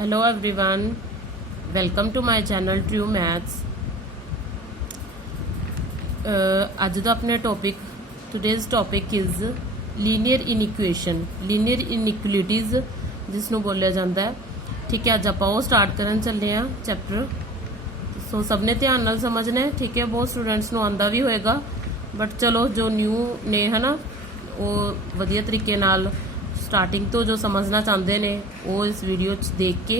Hello everyone, welcome to my channel True Maths. ਅੱਜ ਦਾ अपना topic today's topic is linear inequation, linear inequalities जिसनों बोलिया जाता है। ठीक है, अज आप स्टार्ट करन चले हैं चैप्टर। सो सबने ध्यान नाल समझना है। ठीक है, बहुत स्टूडेंट्स नूं आंदा भी होएगा, बट चलो जो न्यू ने है ना वो वधिया तरीके नाल स्टार्टिंग तो जो समझना चाहते हैं वो इस वीडियो देख के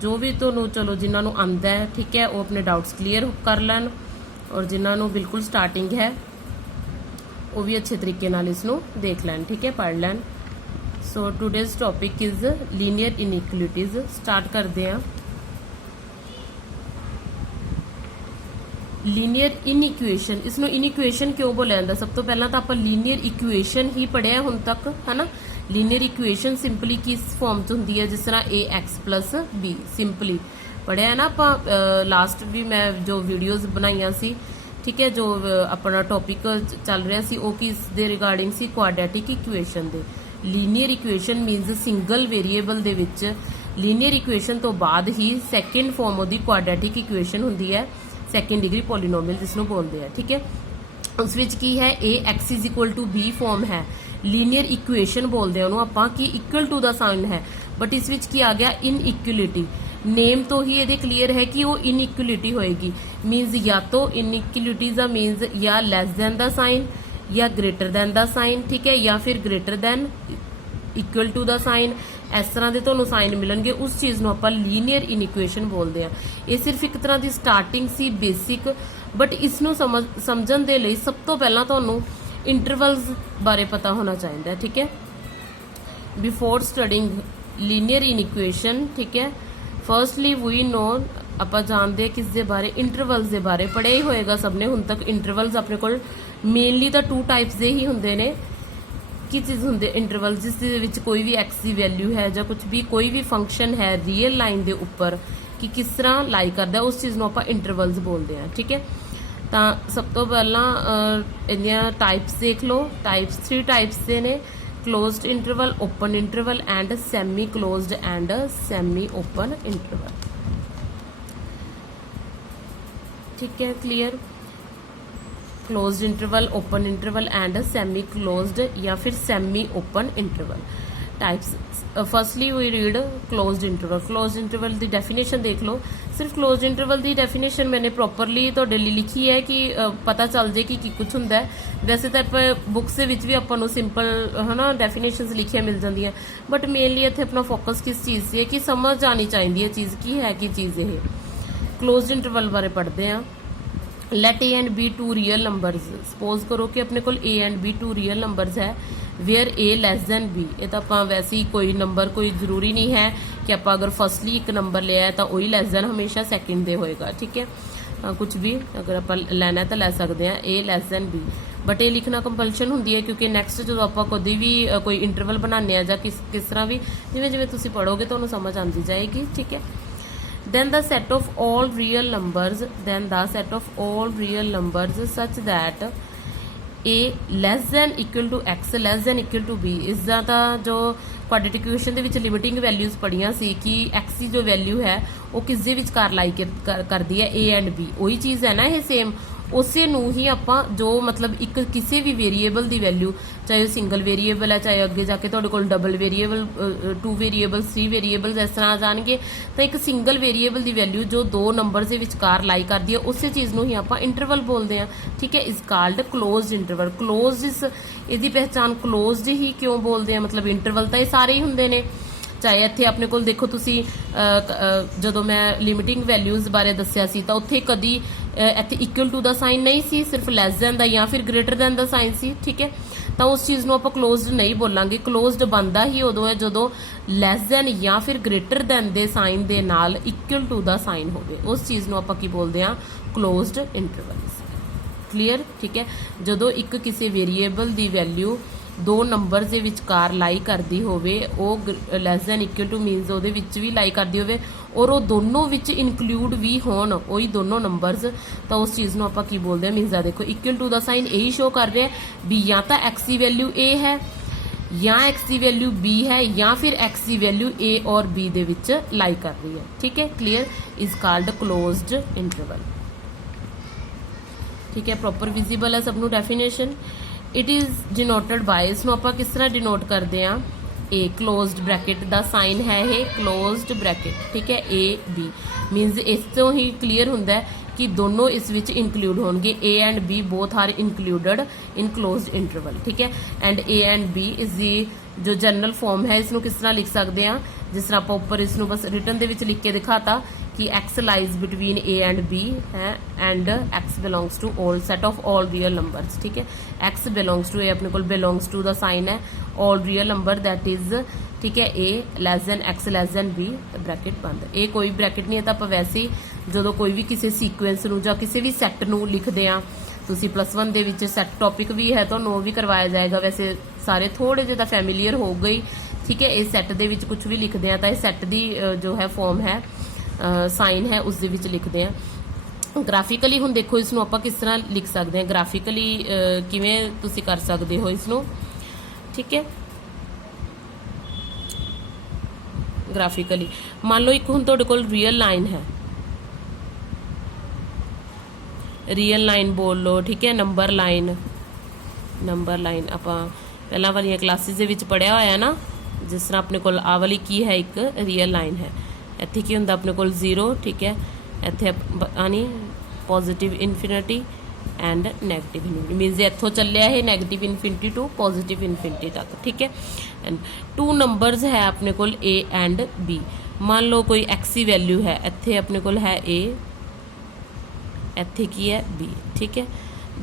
जो भी तो चलो जिन्होंने आंदा है, ठीक है, वो अपने डाउट्स क्लीयर कर लैन, और जिन्होंने बिल्कुल स्टार्टिंग है वो भी अच्छे तरीके नाल इसनों देख लैन। ठीक है, पढ़ लैन। So today's topic is linear inequalities. Start करते हैं। लीनियर इनइक्वेशन, इसनों इनइक्वेशन क्यों बोलिया जाता? सब तो पहला तो आप लीनियर इक्वेशन ही पढ़िया हुण तक, है ना। लीनियर इक्वेशन सिंपली किस फॉर्म च हुंदी है, जिस तरह ए एक्स प्लस बी सिंपली पढ़िया है ना आप। लास्ट भी मैं जो वीडियोज बनाई सी, ठीक है, जो अपना टॉपिक चल रहा सी वो किस दे रिगार्डिंग सी क्वाड्रेटिक इक्वेशन दे। Linear equation means single variable दे विच लीनियर इक्वेशन तो बाद ही सैकेंड फॉर्म ओदी क्वाड्रेटिक इक्वेशन हुंदी है, सैकेंड डिग्री पॉलीनोमियल जिसनों बोलते हैं। ठीक है, उस विच की है a x is equal to b form है, लीनियर इक्वेशन बोलते हैं उन्होंने कि इक्वल टू द साइन है, बट इस विच की आ गया इनइक्वलिटी। नेम तो ही ये क्लीयर है कि वो इनइक्वलिटी होएगी। मीनस या तो इनइक्वलिटी दा मीनस या लेस देन द साइन या ग्रेटर देन द साइन, ठीक है, या फिर greater than equal to the sign. इस तरह के तुहानूं साइन मिलणगे, उस चीज़ नूं आपां लीनियर इनइक्वेशन बोलते हैं। ये सिर्फ एक तरह की स्टार्टिंग सी बेसिक, बट इसनूं समझण दे लई सब तो पहला तुहानूं इंटरवल्स बारे पता होना चाहिए। ठीक है, बिफोर स्टडिंग लीनियर इनइक्वेशन, ठीक है, फर्स्टली वी नो आप जानते हैं किस दे बारे, इंटरवल्स के बारे पढ़िया ही होएगा सबने हुण तक। इंटरवल्स अपने को मेनली तो टू टाइप्स के ही होंगे ने। की चीज़ होंगे इंटरवल जिस विच कोई भी एक्स की वैल्यू है या कुछ भी कोई भी फंक्शन है रियल लाइन के उपर कि किस तरह लाई करता, उस चीज़ को आप इंटरवल्स बोलते हैं। ठीक है, तो सब तो पहला इन्दियां टाइप्स देख लो। टाइप्स 3 टाइप्स के ने, closed interval, open interval and semi closed and semi open interval. ठीक है, clear. Closed interval, open interval and semi closed या फिर semi open interval types. Firstly we read closed interval. Closed interval की definition देख लो। सिर्फ closed interval की definition मैंने प्रॉपरली तो डेली लिखी है कि पता चल जाए कि कुछ होंगे। वैसे तो आप बुक्स भी आपको सिंपल है ना डेफिनेशन लिखिया मिल जाती, बट मेनली इतने अपना फोकस किस चीज़ से है कि समझ आनी चाहिए है चीज़ की है कि चीज़ ये। क्लोज्ड इंटरवल बारे पढ़ते हैं। Let a and b two real numbers. Suppose करो कि अपने को a and b two real numbers है, where a less than b. ये तो आप वैसे ही कोई नंबर कोई जरूरी नहीं है कि आप अगर फर्स्टली एक नंबर लिया है तो वही लेस दैन हमेशा सैकेंड दे होएगा। ठीक है, कुछ भी अगर आप लेना है तो ले सकते हैं ए लेस दैन बी, बट ये लिखना कंपलशन होंगी है क्योंकि नैक्सट जो आप कभी भी कोई इंटरवल बनाने या किस तरह भी जिमें जिमें तुम पढ़ोगे तो समझ आती जाएगी। ठीक है, then the set of all real numbers such that a less than equal to x less than equal to b। इसका तो जो क्वाड्रेटिक इक्वेशन दे विच लिमिटिंग वैल्यूज पढ़िया सी कि x की जो वैल्यू है वो किस दे विचकार लाई करती है, a एंड b। वही चीज़ है ना, ये सेम उसे नू ही आप जो मतलब एक किसी भी वेरीएबल की वैल्यू, चाहे वो सिंगल वेरीएबल है, चाहे अगे जाके तुहाडे कोल डबल वेरीएबल 2 वेरीएबल 3 वेरीएबल इस तरह आ जाएंगे, तो एक सिंगल वेरीएबल की वैल्यू जो 2 नंबर के विचकार लाई करती है उस चीज़ को ही आप इंटरवल बोलते हैं। ठीक है, is called closed interval. Close इसकी पहचान क्लोज्ड ही क्यों बोलते हैं, मतलब इंटरवल तो ये सारे ही होंगे ने। चाहे इत्थे अपने को देखो तुसी जो मैं लिमिटिंग वैल्यूज बारे दसिया सी तो उत्थे कदी इत्थे इक्वल टू द साइन नहीं सी, सिर्फ लेस दैन द या फिर ग्रेटर दैन द साइन सी। ठीक है, तो उस चीज़ को आप क्लोज्ड नहीं बोलांगे। क्लोज्ड बनता ही उदों है जो लेस दैन या फिर ग्रेटर दैन दे साइन दे नाल इक्वल टू द साइन होवे, उस चीज़ को आप की बोलते हैं क्लोज्ड इंटरवल। क्लीयर। ठीक है, जो एक किसी वेरीएबल की वैल्यू 2 नंबर के विचकार लाई करती होवे, वो less than equal to means वो भी लाई करती होवे और वो दोनों विच इनकलूड भी होन वही दोनों नंबरस, तो उस चीज़ को आप की बोलते हैं मीनस। देखो इक्वल टू द साइन यही शो कर रहा है भी या तो एक्स की वैल्यू ए है या x की वैल्यू b है या फिर x की वैल्यू a और b दे विच लाई कर रही है, ठीक है। Clear, is called closed interval, ठीक है। प्रॉपर विजिबल है सबनों definition. It is denoted by, इसनों आपां किस तरह डिनोट करते हैं, ए क्लोज्ड ब्रैकेट दा साइन है ये क्लोज्ड ब्रैकेट, ठीक है। ए बी मीनस इस तो ही क्लीयर हुंदा है कि दोनों इस विच इंक्लूड होंगे, A and B both are included in closed interval, ठीक है। And A and B is the जो जनरल फॉर्म है, इसनों किस तरह लिख सकते हैं, जिस तरह आप ऊपर इसनों बस रिटन दे विच लिख के दिखाता कि x lies between a and b है and x belongs to all set of all real numbers, ठीक है। x बिलोंग्स टू a अपने को बिलोंग्स टू दा साइन है all real number that is, ठीक है, a less than x less than b bracket बंद। ये कोई ब्रैकेट नहीं है, तो आप वैसे ही जो कोई भी किसी सीक्वेंस नूं जां किसी भी सैट नूं लिखते हैं, तुसी +1 दे विच सैट टॉपिक भी है तो नो भी करवाया जाएगा, वैसे सारे थोड़े जिहा फैमिलीयर हो गई, ठीक है। इस सैट दे विच कुछ भी लिखते हैं तो इस सैट दी जो है फॉर्म है साइन है उस दे विच लिखते हैं। ग्राफिकली हुण देखो इसनों आपां किस तरह लिख सकते हैं, ग्राफिकली किवें तुसी कर सकते हो इसनों, ठीक है। ग्राफिकली मान लो एक हुण तुहाडे कोल रियल लाइन है, रियल लाइन बोल लो, ठीक है। नंबर लाइन, नंबर लाइन आपां पहलां वाली क्लासिस दे विच पढ़िया होया ना, जिस तरह अपने कोल आ वाली की है एक रियल लाइन है, इत्थे की हुंदा अपने कोल 0, ठीक है। इत्थे आनी positive infinity and negative infinity, means इत्थों चलिया है negative infinity to positive infinity तक, ठीक है। एंड 2 नंबर्स है अपने कोल a एंड b, मान लो कोई x की वैल्यू है, इत्थे अपने कोल है a, इत्थे की है b, ठीक है।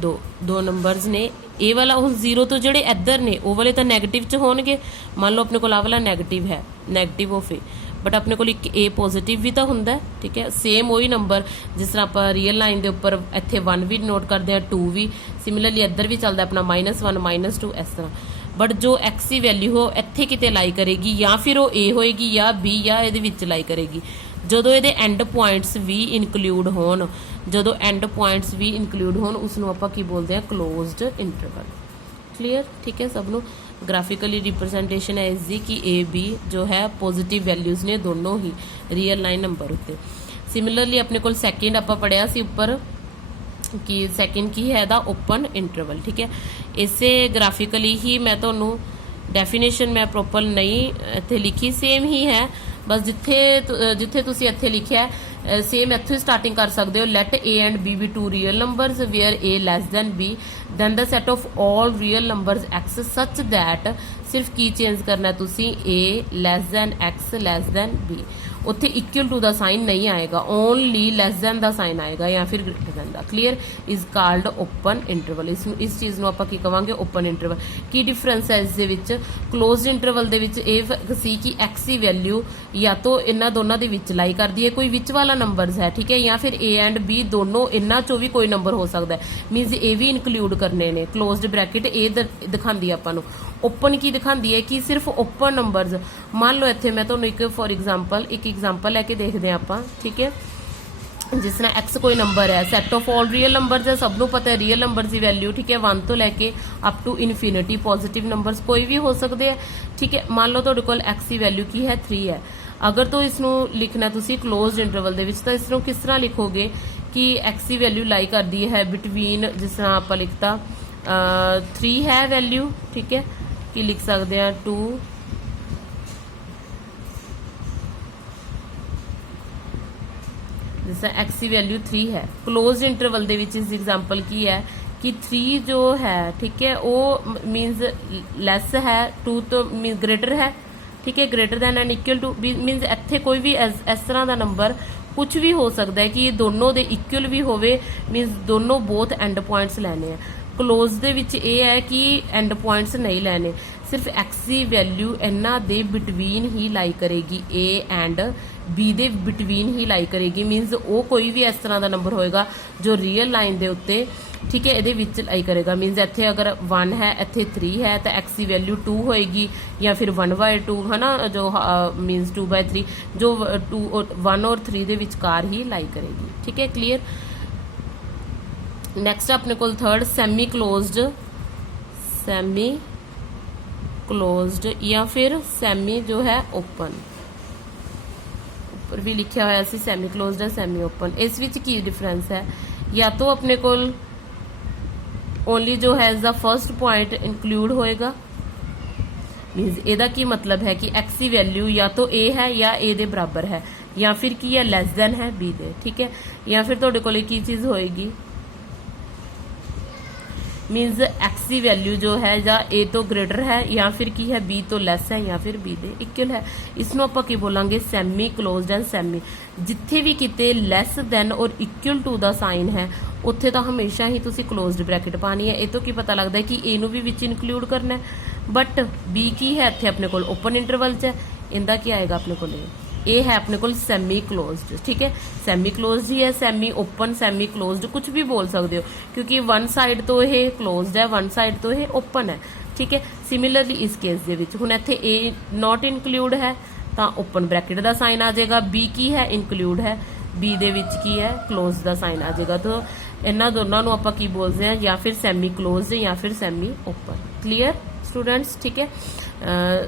दो नंबर्स ने, ए वाला हुण 0 तो जेडे इधर ने वो वाले तो नैगेटिव च होणगे, मान लो अपने कोल आ वाला नैगेटिव है, नैगेटिव ऑफ ए, बट अपने को एक ए पॉजिटिव भी तो हुंदा है, ठीक है। सेम वही नंबर जिस तरह आप रियल लाइन के उपर इत्थे 1 भी नोट करते हैं, 2 भी, सिमिलरली इधर भी चलता अपना -1 -2 इस तरह, बट जो x की वैल्यू हो इत्थे किते लाई करेगी, या फिर वो a होएगी या b या इहदे विच लाई करेगी, ਜਦੋਂ ਇਹਦੇ ਐਂਡ ਪੁਆਇੰਟਸ ਵੀ ਇਨਕਲੂਡ ਹੋਣ, ਜਦੋਂ ਐਂਡ ਪੁਆਇੰਟਸ ਵੀ ਇਨਕਲੂਡ ਹੋਣ ਉਸਨੂੰ ਆਪਾਂ ਕੀ ਬੋਲਦੇ ਆ, ਕਲੋਜ਼ਡ ਇੰਟਰਵਲ। क्लियर, ठीक है। सब लोग ग्राफिकली रिप्रजेंटेशन है इसकी कि ए बी जो है पॉजिटिव वैल्यूज ने दोनों ही रियल लाइन नंबर उत्ते। सिमिलरली अपने को सैकेंड आप पढ़िया सी उपर कि सैकेंड की है दा ओपन इंटरवल, ठीक है। इसे ग्राफिकली ही मैं तो डेफिनेशन मैं प्रॉपर नहीं इत्थे लिखी, सेम ही है, बस जिथे जिथे तुसी इत्थे लिखिया सेम इत्थों स्टार्टिंग कर सकते हो। Let a and b be 2 real numbers where a less than b, then the set of all real numbers x such that, सिर्फ की चेंज करना है तुसी, a less than x less than b, उत्थे equal to दा sign नहीं आएगा, only less than दा साइन आएगा या फिर ग्रेटर दैन दा। Clear, is called open interval. इस चीज़ नूं आपां की कहांगे, ओपन इंटरवल। की डिफरेंस है इस दे विच, क्लोज्ड इंटरवल दे विच इह सी कि एक्स की वैल्यू या तो इन्हां दोनों दे विच लाई करदी है, कोई विच वाला नंबर्स है, ठीक है, या फिर ए एंड बी दोनों इन्हां चों भी कोई नंबर हो सकता है, मीनस ए भी इनकलूड करने ने। क्लोज्ड ब्रैकेट ए दिखाती है आपां नूं, ओपन की दिखाती है कि सिर्फ ओपन नंबरस। मान लो इत्थे मैं तुहानूं एक फॉर एग्जाम्पल लैके देखते हैं आपां, ठीक है। जिस तरह एक्स कोई नंबर है, set of all real numbers है, सबनों पता है रियल नंबर की वैल्यू, ठीक है, 1 तो लैके up to infinity positive numbers कोई भी हो सकते हैं, ठीक है। मान लो तुहाडे कोल एक्स की वैल्यू की है 3 है, अगर तो इसनों लिखना तुसी क्लोज्ड इंटरवल दे विच, तो इसनों किस तरह लिखोगे कि एक्स की वैल्यू लाई करदी है बिटवीन, जिस तरह आप लिखता 3 है वैल्यू, ठीक है, कि लिख सकते हैं 2 जैसा एक्स की वैल्यू 3 है, क्लोज्ड इंटरवल दे विच इस एग्जांपल की है कि 3 जो है, ठीक है, वो मीनस लैस है, 2 तो मीन ग्रेटर है, ठीक है, greater than and equal to, means इत्थे कोई भी इस तरह का नंबर कुछ भी हो सकता है कि दोनों दे इक्वल भी होवे, मीनस दोनों बोथ एंड पॉइंट्स लैने हैं। क्लोज दे विच ये है कि एंड पॉइंट्स नहीं लैने, सिर्फ एक्स की वैल्यू इन्हां दे बिटवीन ही लाई करेगी, ए एंड बी दे बिटवीन ही लाई करेगी, मीनस वो कोई भी इस तरह का नंबर होएगा जो रियल लाइन दे उत्ते, ठीक है, ये विच लाई करेगा। मीनस इत्थे अगर 1 है, इत्थे 3 है, तो एक्स की वैल्यू 2 होएगी या फिर 1/2 है ना, जो मीनस 2/3 जो 1 और 3 दे विचकार ही लाई करेगी, ठीक है। क्लीयर। नेक्स्ट अपने को थर्ड सेमी क्लोज्ड क्लोज्ड या फिर सैमी जो है ओपन। ऊपर भी लिखा होया सी सैमी क्लोज्ड है सैमी ओपन। इस विच की डिफरेंस है, या तो अपने कोल ओनली जो है द फर्स्ट पॉइंट इंक्लूड होएगा, मीनस एदा की मतलब है कि एक्स की वैल्यू या तो ए है या ए दे बराबर है, या फिर की है लैस दैन है बी दे, ठीक है। या फिर तुहाडे कोल की चीज होएगी, मीनस एक्स की वैल्यू जो है या ए तो ग्रेटर है या फिर की है बी तो लैस है या फिर बी दे इक्वल है। इसनों आपां की बोलांगे सैमी क्लोज्ड एंड सैमी। जिथे भी किते लैस दैन और इक्वल टू दा साइन है उत्थे तो हमेशा ही तुसी क्लोज्ड ब्रैकेट पानी है। ये तो की पता लगता है कि ए नू भी विच इनकलूड करना है, बट बी की है इत्थे अपने कोल ओपन इंटरवल च है, इंदा क्या आएगा अपने कोल ए है अपने को सैमी क्लोज्ड, ठीक है। सैमी क्लोज्ड ही है, सैमी ओपन सैमी क्लोज्ड कुछ भी बोल सकते हो, क्योंकि वन साइड तो यह क्लोज्ड है, वन साइड तो यह ओपन है, ठीक है। सिमिलरली इस केस दे विच हुण इत्थे ए नॉट इनकलूड है तो ओपन ब्रैकेट का साइन आ जाएगा, बी की है इनकलूड है, बी दे विच की है क्लोज का साइन आ जाएगा। तो इन्हों दोनों आपां की बोलते हैं या फिर सैमी क्लोज्ड या फिर सैमी ओपन। क्लीयर स्टूडेंट्स, ठीक है।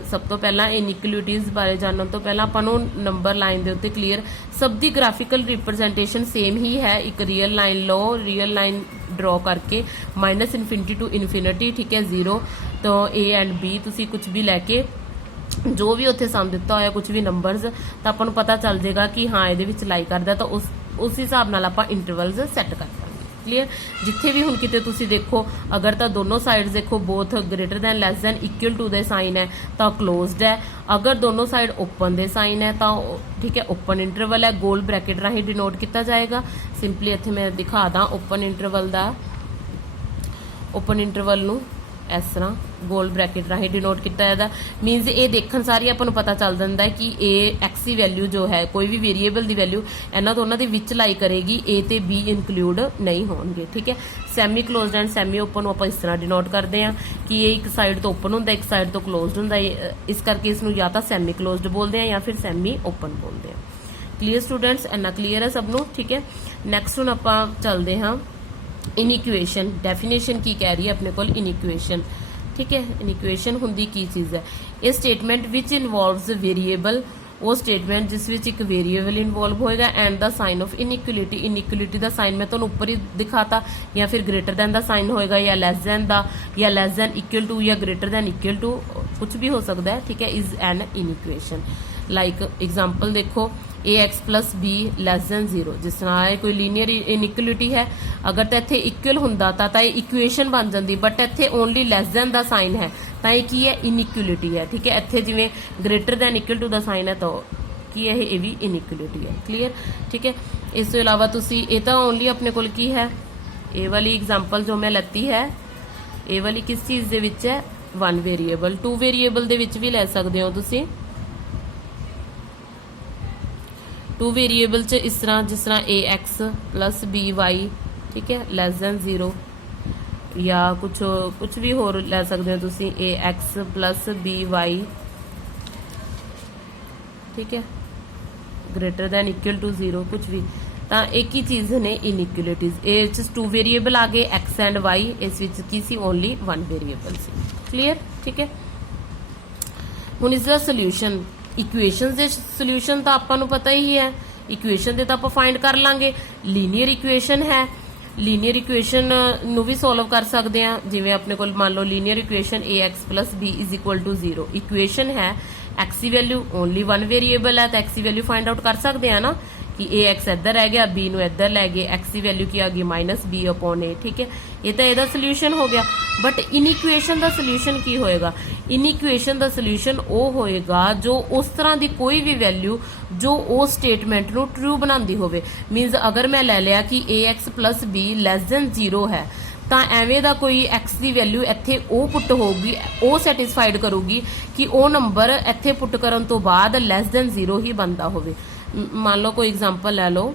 सब तो पहला इनइक्वलिटीज बारे जानने तो पहला आपां नूं नंबर लाइन दे उत्ते क्लीयर, सब दी ग्राफिकल रिप्रजेंटेशन सेम ही है। एक रियल लाइन लो, रियल लाइन ड्रॉ करके माइनस इनफिनिटी टू इनफिनिटी, ठीक है, 0 तो ए एंड बी तुसी कुछ भी लैके जो भी उत्थे सम दिता होया कुछ भी नंबरस तो आपां नूं पता चल जाएगा कि हाँ ये लाई करदा, तो उस हिसाब नाल आपां इंटरवल्स सैट कर पांगे। क्लीयर। जिथे भी हुण किते तुसी देखो अगर तो दोनों साइड्स देखो both greater than less than equal to the sign है तो क्लोज्ड है, अगर दोनों साइड ओपन दे साइन है तो ठीक है ओपन इंटरवल है, गोल ब्रैकेट राही डिनोट किया जाएगा। सिंपली इत्थे मैं दिखा दा ओपन इंटरवल दा, ओपन इंटरवल नूं इस तरह गोल ब्रैकेट राही डिनोट किया जाता, मीनस ये देखण सारी आपां नूं पता चल जाता है कि ए एक्स की वैल्यू जो है कोई भी वेरीएबल की वैल्यू इन्हां दोनों दे विच लाई करेगी, ए ते बी इनकलूड नहीं होणगे, ठीक है। Semi closed and semi open आपां इस तरह डिनोट करते हैं कि ये एक साइड तो ओपन हुंदा एक साइड तो क्लोज्ड हुंदा, इस करके इसनूं या तो सैमी क्लोज्ड बोलते हैं या फिर सैमी ओपन बोलते हैं। क्लीयर स्टूडेंट्स, इन्ना क्लीयर है सबनों, ठीक है। नैक्सट हुण आपां चलते हाँ इनइक्वेशन। डेफिनेशन की कह रही है अपने को इनइक्वेशन, ठीक है। इनइक्वेशन हुंदी की चीज़ है, ये स्टेटमेंट विच इनवॉल्व्स वेरीएबल, वो स्टेटमेंट जिस विच एक वेरीएबल इनवॉल्व होएगा and the sign of inequality. Inequality का साइन मैं तुहानूं ऊपर ही दिखाता, या फिर ग्रेटर दैन दा साइन होएगा या लैस दैन दा, या लैस दैन इक्वल टू या ग्रेटर दैन इक्वल टू, कुछ भी हो सकता है, ठीक है। Is an inequation. Like example देखो a x plus b less than 0, जिस तरह कोई लीनियर इनइक्वलिटी है, अगर तो इत्थे इक्वल हुंदा तां ये इक्वेशन बन जाती, बट इत्थे ओनली लैस दैन दा साइन है तां ये की है इनइक्वलिटी है, ठीक है। इत्थे जिवें ग्रेटर दैन इक्वल टू दा साइन है तो की है ये भी इनइक्वलिटी है। क्लीयर, ठीक है। इस तो इलावा तुसी ये तो ओनली अपने कोल की है ए वाली एग्जाम्पल जो मैं लती है, ए वाली किस चीज़ दे विच है 1 वेरीएबल, 2 वेरीएबल दे विच भी ले सकते हो तुसी। 2 वेरीएबल च इस तरह जिस तरह ए एक्स प्लस बी वाई, ठीक है, लैस दैन 0, या कुछ भी होर ले सकते हो तुसी ए एक्स प्लस बी वाई, ठीक है, ग्रेटर दैन इक्वल टू 0, कुछ भी। तो एक ही चीज़ ने इनइक्वलिटीज, ए 2 वेरीएबल आ गए एक्स एंड वाई, इस विच की सी ओनली 1 वेरीएबल सी। क्लीयर, ठीक है। हुण इसका सोल्यूशन, इक्वेशन के सोल्यूशन तो आपां नूं पता ही है, इक्वेशन दे तो आपां फाइंड कर लांगे। लीनियर इक्वेशन है, लीनियर इक्वेशन नूं भी सॉल्व कर सकते हैं, जिवें अपने को मान लो linear equation a x plus b is equal to 0, equation है एक्स की वैल्यू ओनली 1 वेरीएबल है तो एक्स की वैल्यू फाइंड आउट कर सकते हैं ना, कि ए एक्स इधर रह गया, बी नूं इधर लै गए, एक्स की वैल्यू की आ गई माइनस बी अपॉन ए, ठीक है। ये तो यदा सोल्यूशन हो गया, बट इनइक्वेशन का सोल्यूशन की होएगा, इनइक्वेशन का सोल्यूशन वो होएगा जो उस तरह की कोई भी वैल्यू जो उस स्टेटमेंट नूं ट्रू बनाती होवे। मीनस अगर मैं ले लिया कि a x plus b less than 0 है तो एवें दा कोई एक्स की वैल्यू इत्थे ओ पुट होगी, ओ सैटिस्फाइड करूगी कि ओ नंबर इत्थे पुट करन तो बाद लैस दैन 0 ही बनता होवे। मान लो कोई एग्जाम्पल ले लो,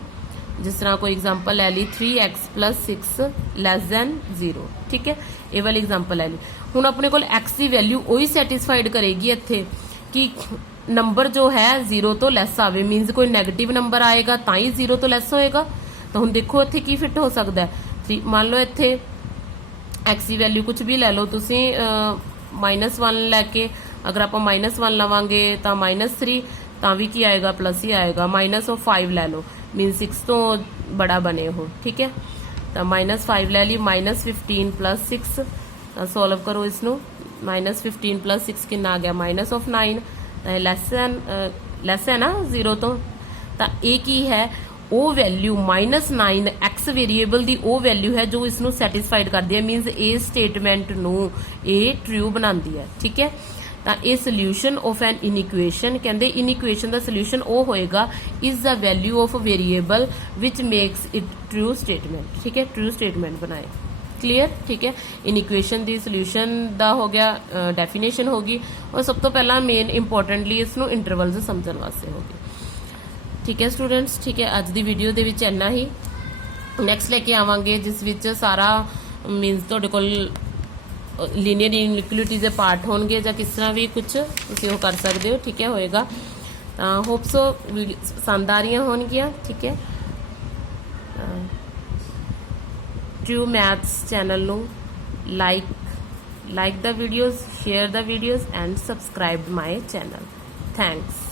जिस तरह कोई एग्जाम्पल ले ली 3x प्लस 6 लैस दैन 0, ठीक है, ये वाली एग्जाम्पल ले ली। हुण अपने को एक्स की वैल्यू वही सैटिस्फाइड करेगी इत्थे कि नंबर जो है 0 तो लैस आवे, मीनस कोई नैगेटिव नंबर आएगा तां ही 0 तो लैस होएगा। तो हुण देखो इत्थे की फिट हो सकता है, मान लो इत्थे एक्स की वैल्यू कुछ भी ले लो तुसी -1 लैके अगर आप -1 लवांगे तो -3 ਤਾਂ ਵੀ ਕੀ ਆਏਗਾ प्लस ही आएगा। -5 ਲੈ ਲਓ मीन 6 तो बड़ा बने हो, ठीक है। तो -5 ले ली, -15 + 6 सॉल्व करो इसनों। -15 + 6 कितना आ गया -9 लैस है ना 0 तो ये की है ਉਹ ਵੈਲਿਊ -9 x ਵੇਰੀਏਬਲ ਦੀ ਉਹ ਵੈਲਿਊ ਹੈ ਜੋ ਇਸ ਨੂੰ ਸੈਟੀਸਫਾਈਡ ਕਰਦੀ ਹੈ, ਮੀਨਸ ਇਹ ਸਟੇਟਮੈਂਟ ਨੂੰ ਇਹ ਟਰੂ ਬਣਾਉਂਦੀ ਹੈ, ਠੀਕ ਹੈ। ਤਾਂ ਇਹ ਸੋਲੂਸ਼ਨ ਆਫ ਐਨ ਇਨਇਕੁਏਸ਼ਨ ਕਹਿੰਦੇ ਇਨਇਕੁਏਸ਼ਨ ਦਾ ਸੋਲੂਸ਼ਨ ਉਹ ਹੋਏਗਾ is the value of variable which makes it true statement, ਠੀਕ ਹੈ। ਟਰੂ ਸਟੇਟਮੈਂਟ ਬਣਾਏ, क्लीयर, ठीक है। इनइक्वेशन दी सोल्यूशन दा हो गया, डेफिनेशन होगी, और सब तो पहला मेन इंपॉर्टेंटली इसनों इंटरवल्स समझण वास्ते होगी, ठीक है स्टूडेंट्स। ठीक है, अज दी वीडियो दे विच इन्ना ही। नैक्सट लेके आवांगे जिस विच सारा मीनस तुहाडे कोल लीनियर इनइक्वलिटी दे पार्ट होणगे जां किस तरह भी कुछ तुसीं ओह कर सकदे हो, ठीक है, होएगा। तां होप सो वीडियो पसंद आ रही होणगियां, ठीक है। ट्रू मैथ्स चैनल नो like the videos, share the videos and subscribe my channel. Thanks.